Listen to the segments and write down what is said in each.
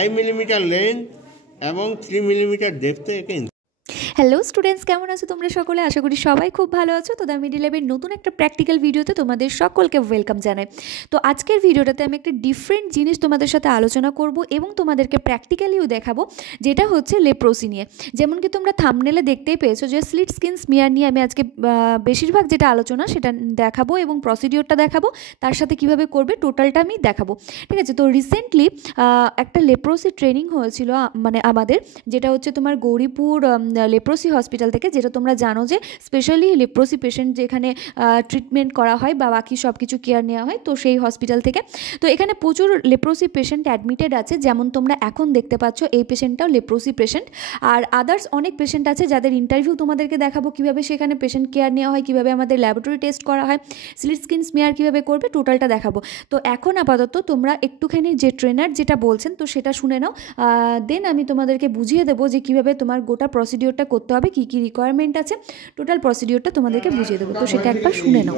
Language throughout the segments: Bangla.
5 মিলিমিটার লেন্থ এবং 3 মিলিমিটার ডেপথে একে। হ্যালো স্টুডেন্টস, কেমন আছো তোমরা সকলে? আশা করি সবাই খুব ভালো আছো। তো দ্য মিডিল ল্যাবের নতুন একটা প্র্যাকটিক্যাল ভিডিওতে তোমাদের সকলকে ওয়েলকাম জানাই। তো আজকের ভিডিওটাতে আমি একটা ডিফারেন্ট জিনিস তোমাদের সাথে আলোচনা করব এবং তোমাদেরকে প্র্যাকটিক্যালিও দেখাবো, যেটা হচ্ছে লেপ্রোসি নিয়ে। যেমন কি তোমরা থাম্বনেলে দেখতেই পেয়েছো যে স্লিট স্কিন স্মিয়ার নিয়ে আমি আজকে বেশিরভাগ যেটা আলোচনা সেটা দেখাবো এবং প্রসিডিওরটা দেখাবো, তার সাথে কিভাবে করবে টোটালটা আমি দেখাবো। ঠিক আছে? তো রিসেন্টলি একটা লেপ্রোসি ট্রেনিং হয়েছিল মানে আমাদের, যেটা হচ্ছে তোমার গৌরীপুর লেপ্রোসি হসপিটাল থেকে, যেটা তোমরা জানো যে স্পেশালি লেপ্রোসি পেশেন্ট যেখানে ট্রিটমেন্ট করা হয় বা বাকি সব কিছু কেয়ার নেওয়া হয়, তো সেই হসপিটাল থেকে। তো এখানে প্রচুর লেপ্রোসি পেশেন্ট অ্যাডমিটেড আছে, যেমন তোমরা এখন দেখতে পাচ্ছ এই পেশেন্টটাও লেপ্রোসি পেশেন্ট। আর আদার্স অনেক পেশেন্ট আছে যাদের ইন্টারভিউ তোমাদেরকে দেখাবো, কীভাবে সেখানে পেশেন্ট কেয়ার নেওয়া হয়, কীভাবে আমাদের ল্যাবরেটরি টেস্ট করা হয়, স্লিট স্কিন স্মিয়ার কীভাবে করবে, টোটালটা দেখাবো। তো এখন আপাতত তোমরা একটুখানি যে ট্রেনার যেটা বলছেন তো সেটা শুনে নাও, দেন আমি তোমাদেরকে বুঝিয়ে দেবো যে কীভাবে তোমার গোটা প্রসিডিওরটা করতে হবে, কী কী রিকোয়ারমেন্ট আছে, টোটাল প্রসিডিওরটা তোমাদেরকে বুঝিয়ে দেবো। তো সেটা একবার শুনে নাও।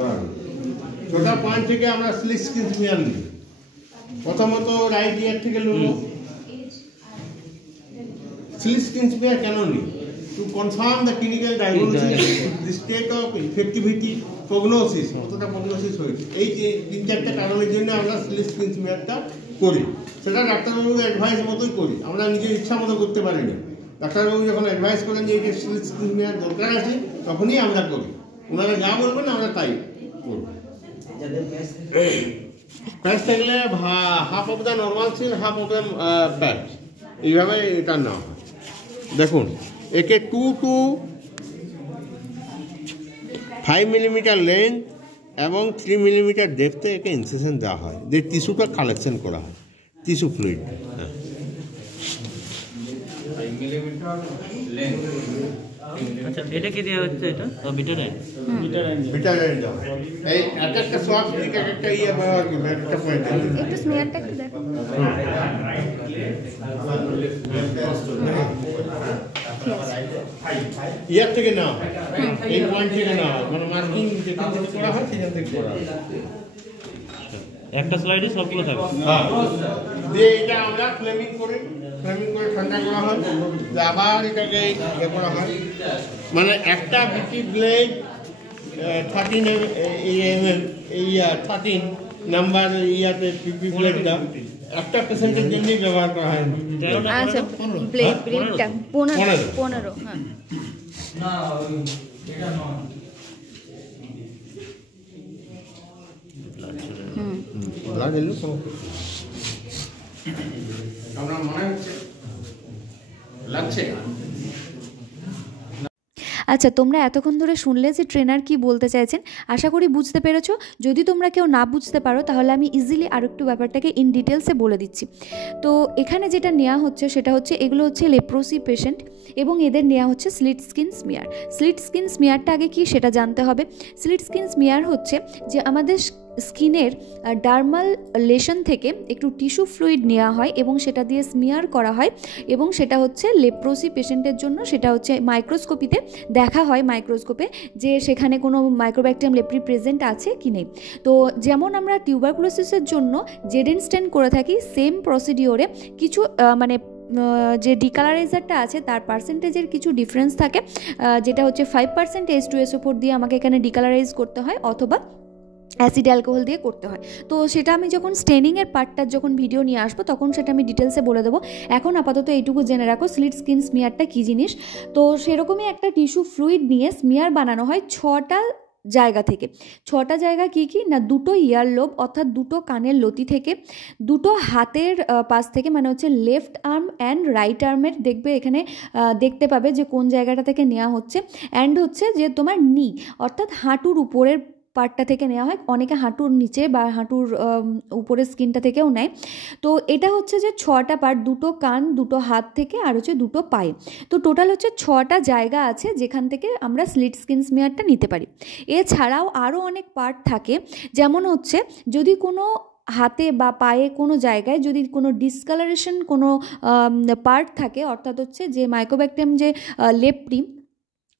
ছোটা পয়েন্ট থেকে আমরা স্লিট স্কিন স্মিয়ার নিই। প্রথমত রাইট ইয়ার থেকে নেব। স্লিট স্কিন স্মিয়ার কেন নিই? To confirm the clinical diagnosis, the state of effectivity, prognosis, কতটা প্রগনোসিস হয়েছে। এই যে 3-4টা কারণের জন্য আমরা স্লিট স্কিন স্মিয়ারটা করি। সেটা ডাক্তারবাবুর অ্যাডভাইস মতোই করি, আমরা নিজের ইচ্ছা মতো করতে পারি না। ডাক্তারবাবু যখন অ্যাডভাইস করেন যে এই স্লিট স্কিন স্মিয়ার দরকার আছে, তখনই আমরা করি। ওনারা যা বলবেন আমরা তাই করব। প্যাচ থাকলে half of the normal seal, half of the bad, এইভাবে এটা নেওয়া হয়। দেখুন, একে 2 to 5 মিলিমিটার লেন্থ এবং 3 মিলিমিটার ডেপথে একে ইনসেশন দেওয়া হয়, যে টিস্যুটা কালেকশন করা হয়, টিস্যু ফ্লুইড। আচ্ছা, এটা কি দেওয়া হচ্ছে? এটা ভিটারাইন দাও। এই একটা সফট স্টিক, একটা ইয়ে ব্যবহার করবে, একটা পয়েন্ট একটু স্মিয়ারটা একটু দেখো। ইয়ার থেকে না, এই পয়েন্ট থেকে না, মানে মার্কিং যেখান থেকে করা হয় সেখান থেকে করা হয়। একটা স্লাইডে সবগুলো থাকবে। হ্যাঁ, যে এটা আমরা ফ্লেমিং করে ঠান্ডা করা হয়, আবার এটাকে ইয়ে করা হয়। মানে একটা বিটি ব্লেড 13 নাম্বার ইয়াতে পিপি ব্লেডটা একটা পেশেন্টের জন্যই ব্যবহার করা হয়। আচ্ছা, ব্লেডটা 15। হ্যাঁ, আমরা মনে হচ্ছে লাগছে। আচ্ছা, তোমরা এতক্ষণ ধরে শুনলে যে ট্রেনার কি বলতে চাইছেন, আশা করি বুঝতে পেরেছো। যদি তোমরা কেউ না বুঝতে পারো তাহলে আমি ইজিলি আর একটু ব্যাপারটাকে ইন ডিটেলসে বলে দিচ্ছি। তো এখানে যেটা নেওয়া হচ্ছে সেটা হচ্ছে, এগুলো হচ্ছে লেপ্রোসি পেশেন্ট এবং এদের নেওয়া হচ্ছে slit skin smear. Slit skin স্মিয়ারটা আগে কি সেটা জানতে হবে। স্লিট স্কিন স্মিয়ার হচ্ছে যে আমাদের স্কিনের ডার্মাল লেশন থেকে একটু টিস্যু ফ্লুইড নেওয়া হয় এবং সেটা দিয়ে স্মিয়ার করা হয়, এবং সেটা হচ্ছে লেপ্রোসি পেশেন্টের জন্য সেটা হচ্ছে মাইক্রোস্কোপিতে দেখা হয়, মাইক্রোস্কোপে, যে সেখানে কোনো মাইক্রোব্যাকটেরিয়াম লেপ্রি প্রেজেন্ট আছে কি নেই। তো যেমন আমরা টিউবারকুলোসিসের জন্য জেডেন স্টেন করে থাকি, সেম প্রসিডিওরে কিছু মানে যে ডিকালারাইজারটা আছে তার পার্সেন্টেজের কিছু ডিফারেন্স থাকে, যেটা হচ্ছে 5% H2SO4 দিয়ে আমাকে এখানে ডিকালারাইজ করতে হয়, অথবা অ্যাসিড অ্যালকোহল দিয়ে করতে হয়। তো সেটা আমি যখন স্টেনিংয়ের পার্টটার যখন ভিডিও নিয়ে আসবো তখন সেটা আমি ডিটেলসে বলে দেবো। এখন আপাতত এইটুকু জেনে রাখো স্লিট স্কিন স্মিয়ারটা কী জিনিস। তো সেরকমই একটা টিস্যু ফ্লুইড নিয়ে স্মিয়ার বানানো হয় 6টা জায়গা থেকে। 6টা জায়গা কী কী না, 2টো ইয়ার লোব অর্থাৎ 2টো কানের লতি থেকে, 2টো হাতের পাশ থেকে, মানে হচ্ছে লেফট আর্ম অ্যান্ড রাইট আর্মের, দেখবে এখানে দেখতে পাবে যে কোন জায়গাটা থেকে নেওয়া হচ্ছে, অ্যান্ড হচ্ছে যে তোমার নি অর্থাৎ হাঁটুর উপরের পার্টটা থেকে নেওয়া হয়, অনেকে হাঁটুর নিচে বা হাঁটুর উপরের স্কিনটা থেকেও নেয়। তো এটা হচ্ছে যে 6টা পার্ট, 2টো কান, 2টো হাত থেকে, আর হচ্ছে 2টো পায়ে। তো টোটাল হচ্ছে 6টা জায়গা আছে যেখান থেকে আমরা স্লিট স্কিন স্মিয়ারটা নিতে পারি। এছাড়াও আরও অনেক পার্ট থাকে, যেমন হচ্ছে যদি কোনো হাতে বা পায়ে কোনো জায়গায় যদি কোনো ডিসকালারেশন কোনো পার্ট থাকে, অর্থাৎ হচ্ছে যে মাইক্রোব্যাকটেরিয়াম যে লেপ্রি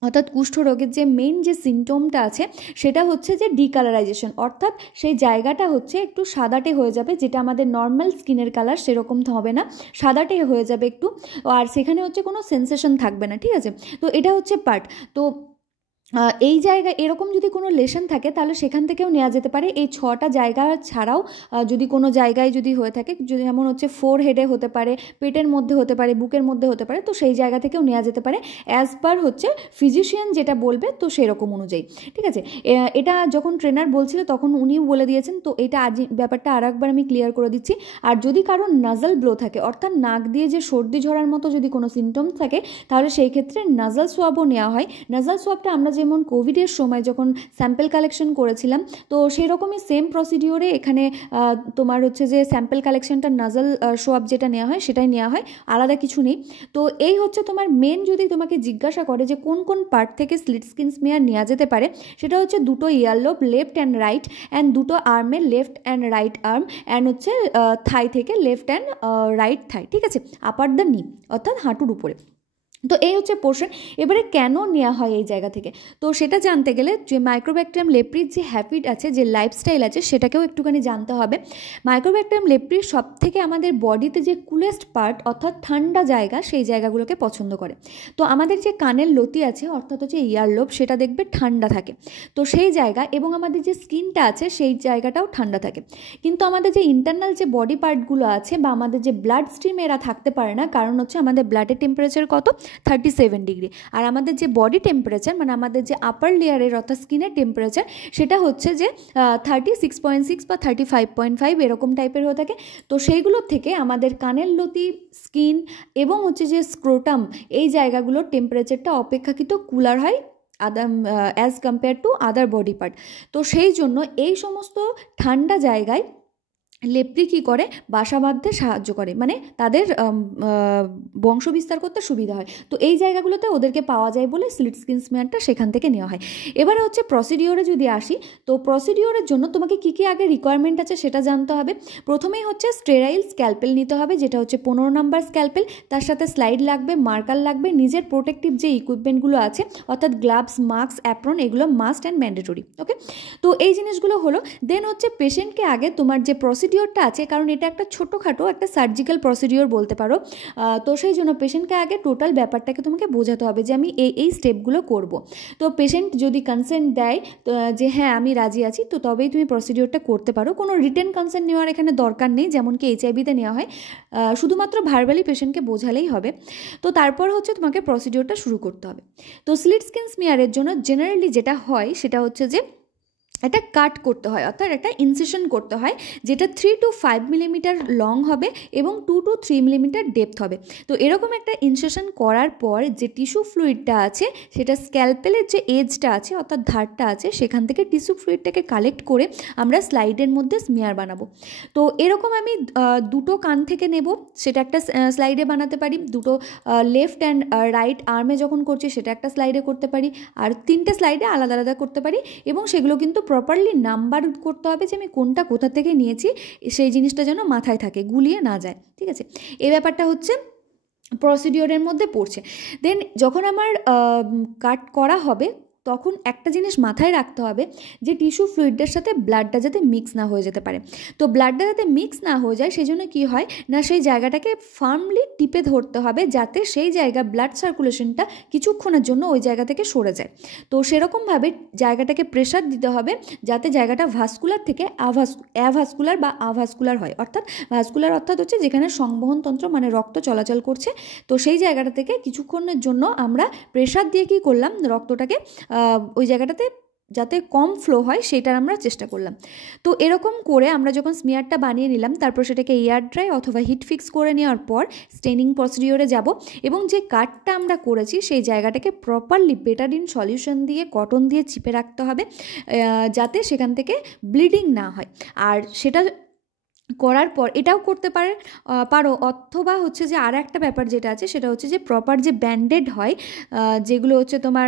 অর্থাৎ কুষ্ঠরোগের যে মেইন যে সিমটমটা আছে সেটা হচ্ছে যে ডিকালারাইজেশন, অর্থাৎ সেই জায়গাটা হচ্ছে একটু সাদাটে হয়ে যাবে, যেটা আমাদের নর্মাল স্কিনের কালার সেরকম হবে না, সাদাটে হয়ে যাবে একটু, আর সেখানে হচ্ছে কোনো সেন্সেশন থাকবে না, ঠিক আছে। তো এটা হচ্ছে পার্ট। তো এই জায়গায় এরকম যদি কোনো লেশন থাকে তাহলে সেখান থেকেও নেওয়া যেতে পারে। এই 6টা জায়গা ছাড়াও যদি কোনো জায়গায় যদি হয়ে থাকে, যদি যেমন হচ্ছে ফোর হেডে হতে পারে, পেটের মধ্যে হতে পারে, বুকের মধ্যে হতে পারে, তো সেই জায়গা থেকেও নেওয়া যেতে পারে অ্যাজ পার হচ্ছে ফিজিশিয়ান যেটা বলবে, তো সেরকম অনুযায়ী, ঠিক আছে। এটা যখন ট্রেনার বলছিল তখন উনিও বলে দিয়েছেন, তো এটা আজ ব্যাপারটা আর একবার আমি ক্লিয়ার করে দিচ্ছি। আর যদি কারোর নাজাল ব্লো থাকে, অর্থাৎ নাক দিয়ে যে সর্দি ঝরার মতো যদি কোনো সিমটমস থাকে, তাহলে সেই ক্ষেত্রে নাজাল সোয়াবও নেওয়া হয়। নাজাল সোয়াবটা আমরা যেমন কোভিডের সময় যখন স্যাম্পল কালেকশন করেছিলাম, তো সেই রকমই সেম প্রসিডিওরে এখানে তোমার হচ্ছে যে স্যাম্পল কালেকশনটা নাজাল সোয়াব যেটা নেওয়া হয় সেটাই নেওয়া হয়, আলাদা কিছু নেই। তো এই হচ্ছে তোমার মেন, যদি তোমাকে জিজ্ঞাসা করে যে কোন কোন পার্ট থেকে স্লিট স্কিন স্মিয়ার নেওয়া যেতে পারে, সেটা হচ্ছে দুটো earlobe left and right, and দুটো আর্মের left and right arm, and হচ্ছে থাই থেকে লেফট অ্যান্ড রাইট থাই, ঠিক আছে, আপার দ্য নি অর্থাৎ হাঁটুর উপরে। তো এই হচ্ছে পোর্শন। এবারে কেন নেওয়া হয় এই জায়গা থেকে, তো সেটা জানতে গেলে যে মাইক্রোব্যাকটেরিয়াম লেপ্রির যে হ্যাবিট আছে, যে লাইফস্টাইল আছে, সেটাকেও একটুখানি জানতে হবে। মাইক্রোব্যাকটেরিয়াম লেপ্রির সব থেকে আমাদের বডিতে যে কুলেস্ট পার্ট অর্থাৎ ঠান্ডা জায়গা, সেই জায়গাগুলোকে পছন্দ করে। তো আমাদের যে কানের লতি আছে অর্থাৎ হচ্ছে ইয়ারলোব, সেটা দেখবে ঠান্ডা থাকে, তো সেই জায়গা, এবং আমাদের যে স্কিনটা আছে সেই জায়গাটাও ঠান্ডা থাকে। কিন্তু আমাদের যে ইন্টারনাল যে বডি পার্টগুলো আছে বা আমাদের যে ব্লাড স্ট্রিম, এরা থাকতে পারে না, কারণ হচ্ছে আমাদের ব্লাডের টেম্পারেচার কত, 37 ডিগ্রি, আর আমাদের যে বডি টেম্পারেচার মানে আমাদের যে আপার লেয়ারের অর্থাৎ স্কিনের টেম্পারেচার, সেটা হচ্ছে যে 36.6 বা 35.5 এরকম টাইপের হয়ে থাকে। তো সেইগুলোর থেকে আমাদের কানের লতি, স্কিন এবং হচ্ছে যে স্ক্রোটাম, এই জায়গাগুলোর টেম্পারেচারটা অপেক্ষাকৃত কুলার হয় as compare to other body part. তো সেই জন্য এই সমস্ত ঠান্ডা জায়গায় লেপ্রি কী করে, বাসা বাঁধতে সাহায্য করে, মানে তাদের বংশ বিস্তার করতে সুবিধা হয়। তো এই জায়গাগুলোতে ওদেরকে পাওয়া যায় বলে স্লিট স্কিন স্মিয়ারটা সেখান থেকে নেওয়া হয়। এবারে হচ্ছে প্রসিডিওরে যদি আসি, তো প্রসিডিওরের জন্য তোমাকে কী কী আগে রিকোয়ারমেন্ট আছে সেটা জানতে হবে। প্রথমেই হচ্ছে স্টেরাইল স্ক্যালপেল নিতে হবে, যেটা হচ্ছে 15 নাম্বার স্ক্যালপেল, তার সাথে স্লাইড লাগবে, মার্কার লাগবে, নিজের প্রোটেক্টিভ যে ইকুইপমেন্টগুলো আছে অর্থাৎ গ্লাভস, মাস্ক, অ্যাপ্রন, এগুলো মাস্ট অ্যান্ড ম্যান্ডেটরি। ওকে, তো এই জিনিসগুলো হলো। দেন হচ্ছে পেশেন্টকে আগে তোমার যে প্রসিডিওরটা আছে, কারণ এটা একটা ছোটোখাটো একটা সার্জিক্যাল প্রসিডিওর বলতে পারো, তো সেই জন্য পেশেন্টকে আগে টোটাল ব্যাপারটাকে তোমাকে বোঝাতে হবে যে আমি এই স্টেপগুলো করব। তো পেশেন্ট যদি কনসেন্ট দেয় যে হ্যাঁ আমি রাজি আছি, তো তবেই তুমি প্রসিডিওরটা করতে পারো। কোনো রিটেন কনসেন্ট নেওয়ার এখানে দরকার নেই, যেমন কি এইচআইভিতে নেওয়া হয়, শুধুমাত্র ভার্বালি পেশেন্টকে বোঝালেই হবে। তো তারপর হচ্ছে তোমাকে প্রসিডিওরটা শুরু করতে হবে। তো স্লিট স্কিন স্মিয়ারের জন্য জেনারেলি যেটা হয় সেটা হচ্ছে যে একটা কাট করতে হয়, অর্থাৎ একটা ইনসিশন করতে হয়, যেটা 3 to 5 মিলিমিটার লং হবে এবং 2 to 3 মিলিমিটার ডেপথ হবে। তো এরকম একটা ইনসিশন করার পর যে টিস্যু ফ্লুইডটা আছে, সেটা স্ক্যালপেলের যে এজটা আছে অর্থাৎ ধারটা আছে, সেখান থেকে টিস্যু ফ্লুইডটাকে কালেক্ট করে আমরা স্লাইডের মধ্যে স্মিয়ার বানাবো। তো এরকম আমি দুটো কান থেকে নেব, সেটা একটা স্লাইডে বানাতে পারি, দুটো লেফট অ্যান্ড রাইট আর্মে যখন করছি সেটা একটা স্লাইডে করতে পারি, আর 3টে স্লাইডে আলাদা আলাদা করতে পারি, এবং সেগুলো কিন্তু প্রপারলি নাম্বার করতে হবে যে আমি কোনটা কোথা থেকে নিয়েছি, সেই জিনিসটা যেন মাথায় থাকে, গুলিয়ে না যায়, ঠিক আছে। এই ব্যাপারটা হচ্ছে প্রসিডিওরের মধ্যে পড়ছে। দেন যখন আমার কাট করা হবে, তখন একটা জিনিস মাথায় রাখতে হবে যে টিস্যু ফ্লুইডের সাথে ব্লাডটা যাতে মিক্স না হয়ে যেতে পারে। তো ব্লাডটা যাতে মিক্স না হয়ে যায় সেই জন্য কী হয় না, সেই জায়গাটাকে ফার্মলি টিপে ধরতে হবে, যাতে সেই জায়গা ব্লাড সার্কুলেশনটা কিছুক্ষণের জন্য ওই জায়গা থেকে সরে যায়। তো সেরকমভাবে জায়গাটাকে প্রেশার দিতে হবে যাতে জায়গাটা ভাস্কুলার থেকে অ্যাভাস্কুলার বা আভাস্কুলার হয়, অর্থাৎ ভাস্কুলার অর্থাৎ হচ্ছে যেখানে সংবহনতন্ত্র মানে রক্ত চলাচল করছে, তো সেই জায়গাটা থেকে কিছুক্ষণের জন্য আমরা প্রেশার দিয়ে কী করলাম, রক্তটাকে ওই জায়গাটাতে যাতে কম ফ্লো হয় সেটার আমরা চেষ্টা করলাম। তো এরকম করে আমরা যখন স্মিয়ারটা বানিয়ে নিলাম, তারপর সেটাকে এয়ার ড্রাই অথবা হিট ফিক্স করে নেওয়ার পর স্টেনিং প্রসিডিওরে যাব, এবং যে কাটটা আমরা করেছি সেই জায়গাটাকে প্রপারলি বেটাডিন সলিউশন দিয়ে কটন দিয়ে চিপে রাখতে হবে, যাতে সেখান থেকে ব্লিডিং না হয়। আর সেটা করার পর এটাও করতে পারো, অথবা হচ্ছে যে আর একটা ব্যাপার যেটা আছে সেটা হচ্ছে যে প্রপার যে ব্যান্ডেড হয়, যেগুলো হচ্ছে তোমার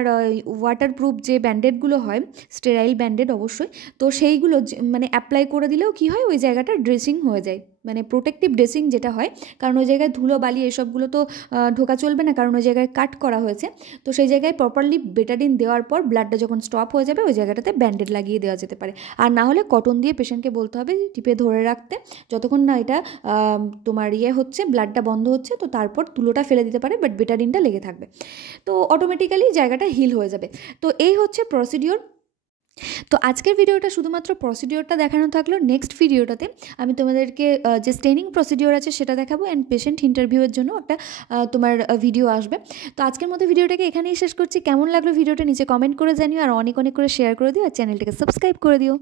ওয়াটারপ্রুফ যে ব্যান্ডেডগুলো হয়, স্টেরাইল ব্যান্ডেড অবশ্যই, তো সেইগুলো মানে অ্যাপ্লাই করে দিলেও কি হয়, ওই জায়গাটা ড্রেসিং হয়ে যায়, মানে প্রোটেক্টিভ ড্রেসিং যেটা হয়, কারণ ওই জায়গায় ধুলো বালি এসবগুলো তো ঢোকা চলবে না, কারণ ওই জায়গায় কাট করা হয়েছে। তো সেই জায়গায় প্রপারলি বেটাডিন দেওয়ার পর ব্লাডটা যখন স্টপ হয়ে যাবে ওই জায়গাটাতে ব্যান্ডেড লাগিয়ে দেওয়া যেতে পারে। আর না হলে কটন দিয়ে পেশেন্টকে বলতে হবে টিপে ধরে রাখতে, যতক্ষণ না এটা তোমার হচ্ছে, ব্লাডটা বন্ধ হচ্ছে, তো তারপর তুলোটা ফেলে দিতে পারে, বাট বেটাডিনটা লেগে থাকবে, তো অটোমেটিক্যালি জায়গাটা হিল হয়ে যাবে। তো এই হচ্ছে প্রসিডিওর। তো আজকের ভিডিওটা শুধুমাত্র প্রসিডিওরটা দেখানো থাকলো। নেক্সট ভিডিওটাতে আমি তোমাদেরকে যে স্টেনিং প্রসিডিওর আছে সেটা দেখাবো, অ্যান্ড পেশেন্ট ইন্টারভিউয়ের জন্য একটা তোমার ভিডিও আসবে। তো আজকের মতো ভিডিওটাকে এখানেই শেষ করছি। কেমন লাগলো ভিডিওটা নিচে কমেন্ট করে জানিও, আর অনেক অনেক করে শেয়ার করে দিও, আর চ্যানেলটাকে সাবস্ক্রাইব করে দিও।